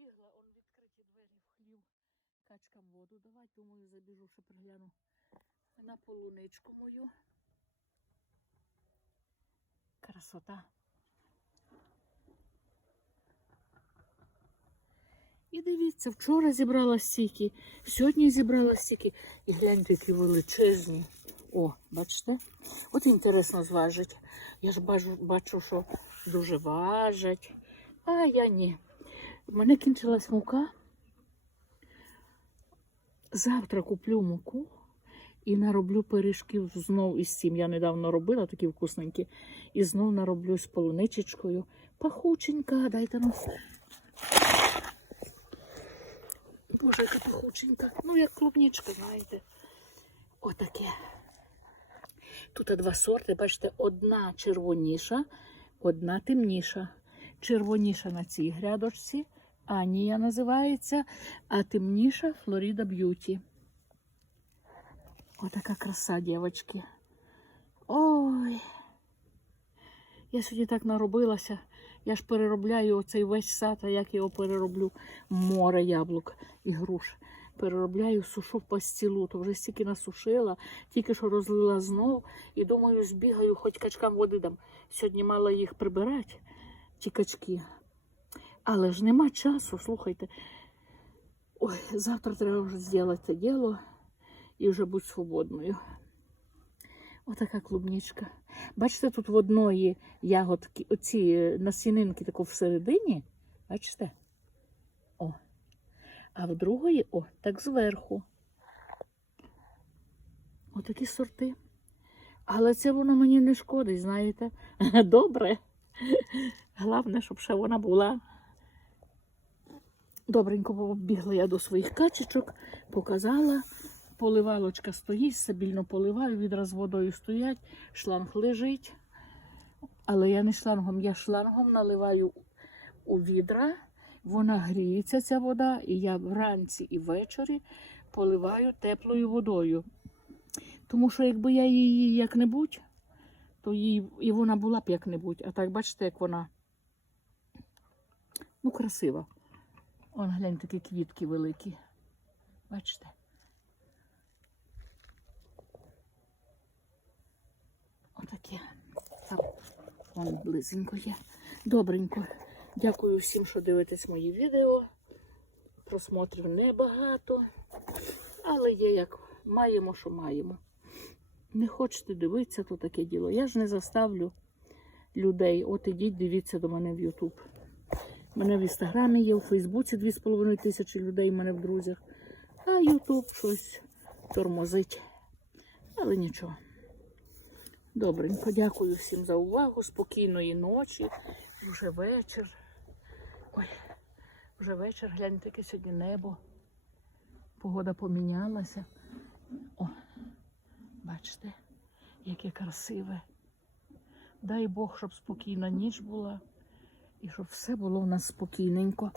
побігла, он відкриті двері в хлів. Качка воду давати, думаю, забіжу, ще пригляну на полуничку мою. Красота. І дивіться, вчора зібрала стільки, сьогодні зібрала стільки. І гляньте, які величезні. О, бачите? От інтересно зважить. Я ж бачу, бачу, що дуже важать. А я ні. У мене кінчилась мука. Завтра куплю муку і нароблю пиріжків знов із цим. Я недавно робила такі вкусненькі. І знов нароблю з полуничечкою. Пахученька, дайте нам. Боже, яка пахученька. Ну, як клубничка, знаєте. Отаке. Тут два сорти, бачите, одна червоніша, одна темніша. Червоніша на цій грядочці, Анія називається, а темніша Флорида Б'юті. Отака краса, дівчатки. Ой. Я сьогодні так наробилася. Я ж переробляю оцей весь сад, а як я його перероблю? Море яблук і груш. Переробляю, сушу в пастілу, то вже стільки насушила, тільки що розлила знов. І думаю, збігаю, хоч качкам води дам. Сьогодні мала їх прибирати, ті качки. Але ж нема часу, слухайте. Ой, завтра треба вже зробити це діло і вже бути свободною. Отака клубничка. Бачите, тут в одної ягодки, оці е, насінинки тако всередині. Бачите? О. А в другої, о, так зверху. Отакі сорти. Але це воно мені не шкодить, знаєте. Добре. Головне, щоб ще вона була. Добренько побігла я до своїх качечок, показала. Поливалочка стоїть, стабільно поливаю, відра з водою стоять, шланг лежить. Але я не шлангом, я шлангом наливаю у відра, вона гріється, ця вода, і я вранці і ввечері поливаю теплою водою. Тому що якби я її як-небудь, то їй, і вона була б як-небудь. А так бачите, як вона ну, красива. Он глянь, такі квітки великі. Бачите? Отаке. Там вон близенько є. Добренько. Дякую всім, що дивитесь мої відео. Просмотрів небагато. Але є як маємо, що маємо. Не хочете дивитися, то таке діло. Я ж не заставлю людей. От ідіть, дивіться до мене в Ютуб. Мене в інстаграмі є, у Фейсбуці 2,5 тисячі людей у мене в друзях. А Ютуб щось тормозить. Але нічого. Добренько, дякую всім за увагу. Спокійної ночі. Вже вечір. Ой, вже вечір, гляньте, яке сьогодні небо. Погода помінялася. О, бачите, яке красиве. Дай Бог, щоб спокійна ніч була і щоб все було в нас спокійненько.